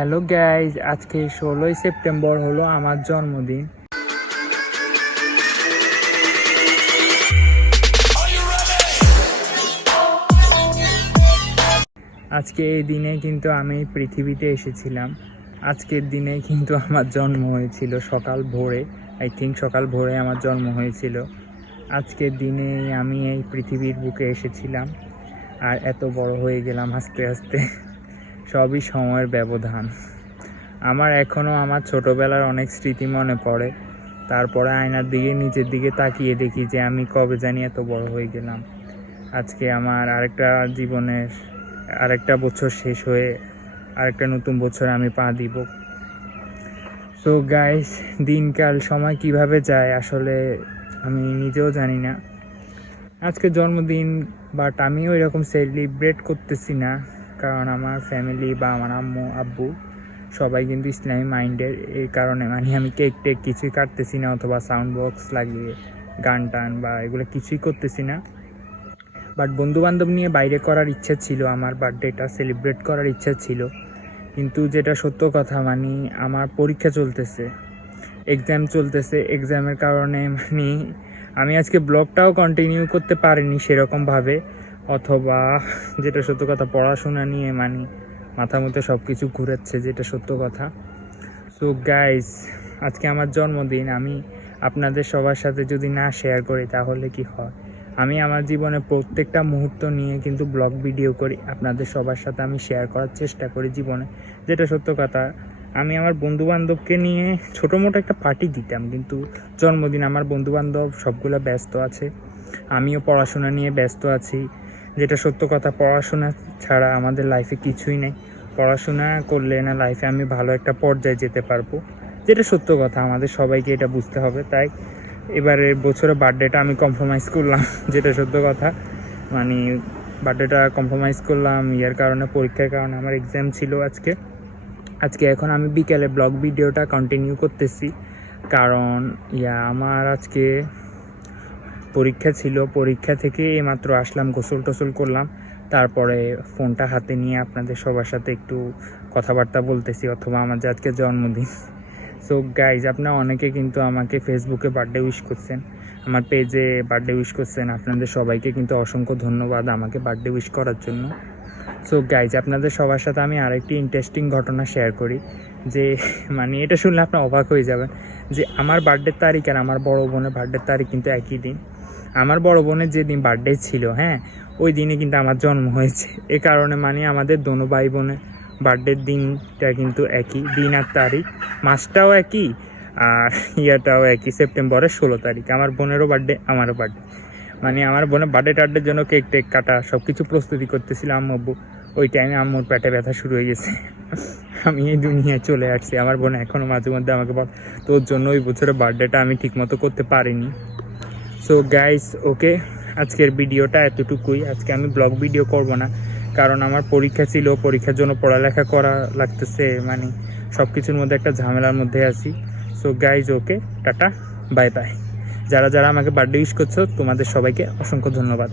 Hello guys, আজকে 16ই September হলো আমার জন্মদিন। আজকে এই দিনে কিন্তু আমি পৃথিবীতে এসেছিলাম। আজকের দিনে কিন্তু আমার জন্ম হয়েছিল সকাল ভোরে, সকাল ভোরে আমার জন্ম হয়েছিল। আজকের দিনে আমি এই পৃথিবীর বুকে এসেছিলাম, আর এত বড় হয়ে গেলাম আস্তে আস্তে। সবই সময়ের ব্যবধান। আমার এখনও আমার ছোটোবেলার অনেক স্মৃতি মনে পড়ে। তারপরে আয়নার দিকে নিচের দিকে তাকিয়ে দেখি যে আমি কবে জানি এত বড় হয়ে গেলাম। আজকে আমার আরেকটা বছর শেষ হয়ে আরেকটা নতুন বছর আমি পা দিব। সো গাইস, দিনকাল সময় কিভাবে যায় আসলে আমি নিজেও জানি না। আজকে জন্মদিন, বাট আমি ওই রকম সেলিব্রেট করতেছি না, কারণ আমার ফ্যামিলি বা আমার আম্মু আব্বু সবাই কিন্তু ইসলামী মাইন্ডের। এই কারণে আমি কেক টেক কিছুই কাটতেছি না, অথবা সাউন্ড বক্স লাগিয়ে গান টান বা এগুলো কিছুই করতেছি না। বাট বন্ধুবান্ধব নিয়ে বাইরে করার ইচ্ছা ছিল, আমার বার্থডেটা সেলিব্রেট করার ইচ্ছা ছিল। কিন্তু যেটা সত্য কথা, আমার পরীক্ষা চলতেছে, এক্সাম চলতেছে। এক্সামের কারণে আমি আজকে ব্লগটাও কন্টিনিউ করতে পারিনি সেরকমভাবে, অথবা যেটা সত্য কথা পড়াশোনা নিয়ে মাথার মধ্যে সব কিছু ঘুরেছে, যেটা সত্য কথা। সো গাইস, আজকে আমার জন্মদিন, আমি আপনাদের সবার সাথে যদি না শেয়ার করি তাহলে কি হয়? আমি আমার জীবনে প্রত্যেকটা মুহূর্ত নিয়ে কিন্তু ব্লগ ভিডিও করি, আপনাদের সবার সাথে আমি শেয়ার করার চেষ্টা করি জীবনে, যেটা সত্য কথা। আমি আমার বন্ধুবান্ধবকে নিয়ে ছোটো মোটো একটা পার্টি দিতাম, কিন্তু জন্মদিন আমার বন্ধুবান্ধব সবগুলো ব্যস্ত আছে, আমিও পড়াশোনা নিয়ে ব্যস্ত আছি। যেটা সত্য কথা, পড়াশোনা ছাড়া আমাদের লাইফে কিছুই নেই। পড়াশোনা করলে না লাইফে আমি ভালো একটা পর্যায়ে যেতে পারবো, যেটা সত্য কথা। আমাদের সবাইকে এটা বুঝতে হবে। তাই এবারের বছরের বার্থডেটা আমি কম্প্রোমাইজ করলাম, যেটা সত্য কথা। বার্থডেটা কম্প্রোমাইজ করলাম ইয়ার কারণে, পরীক্ষার কারণে। আমার এক্সাম ছিল আজকে এখন আমি বিকেলে ব্লগ ভিডিওটা কন্টিনিউ করতেছি, কারণ আমার আজকে পরীক্ষা ছিল। পরীক্ষা থেকে এইমাত্র আসলাম, গোসল টোসল করলাম, তারপরে ফোনটা হাতে নিয়ে আপনাদের সবার সাথে একটু কথাবার্তা বলতেছি, অথবা আমার যে আজকে জন্মদিন। সো গাইজ, আপনারা অনেকে কিন্তু আমাকে ফেসবুকে বার্থডে উইশ করছেন, আমার পেজে বার্থডে উইশ করছেন। আপনাদের সবাইকে কিন্তু অসংখ্য ধন্যবাদ আমাকে বার্থডে উইশ করার জন্য। সো গাইজ, আপনাদের সবার সাথে আমি আরেকটি ইন্টারেস্টিং ঘটনা শেয়ার করি, যে এটা শুনলে আপনারা অবাক হয়ে যাবেন, যে আমার বার্থডের তারিখ আর আমার বড় বোনের বার্থডের তারিখ কিন্তু একই দিন। আমার বড় বোনের যেদিন বার্থডে ছিল, ওই দিনে কিন্তু আমার জন্ম হয়েছে। এ কারণে আমাদের দোনো ভাই বোনের বার্থডের দিনটা কিন্তু একই দিন আর তারিখ, মাসটাও একই, আর ইয়াটাও একই, সেপ্টেম্বরের 16 তারিখ। আমার বোনেরও বার্থডে, আমারও বার্থডে। আমার বোনের বার্থডে টার্থডের জন্য কেক টেক কাটা সব কিছু প্রস্তুতি করতেছিল আম্মু আব্বু। ওই টাইমে আম্মুর পেটে ব্যথা শুরু হয়ে গেছে, আমি এই দুনিয়ায় চলে আসছি। আমার বোন এখনও মাঝে মধ্যে আমাকে বল, তোর জন্য ওই বছরের বার্থডেটা আমি ঠিকমতো করতে পারিনি। সো গাইস, ওকে, আজকের ভিডিওটা এতটুকুই। আজকে আমি ব্লগ ভিডিও করব না, কারণ আমার পরীক্ষা ছিল, পরীক্ষার জন্য পড়ালেখা করা লাগতেছে, সব কিছুর মধ্যে একটা ঝামেলার মধ্যে আছি। সো গাইজ, ওকে, টাটা, বাই বাই। যারা যারা আমাকে বার্থডে উইশ করছো, তোমাদের সবাইকে অসংখ্য ধন্যবাদ।